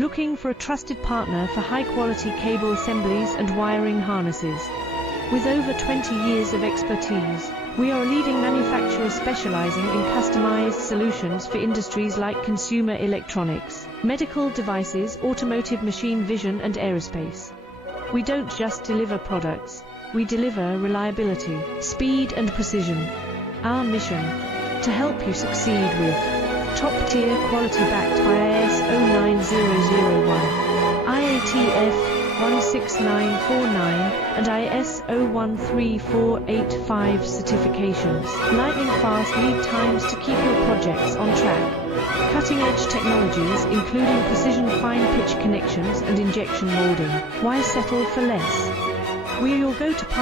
Looking for a trusted partner for high-quality cable assemblies and wiring harnesses? With over 20 years of expertise, we are a leading manufacturer specializing in customized solutions for industries like consumer electronics, medical devices, automotive, machine vision, and aerospace. We don't just deliver products, we deliver reliability, speed, and precision. Our mission: to help you succeed with top-tier quality backed by IS 09001, IATF 16949, and IS 013485 certifications. Lightning-fast lead times to keep your projects on track. Cutting-edge technologies including precision fine-pitch connections and injection molding. Why settle for less? We're your go-to partner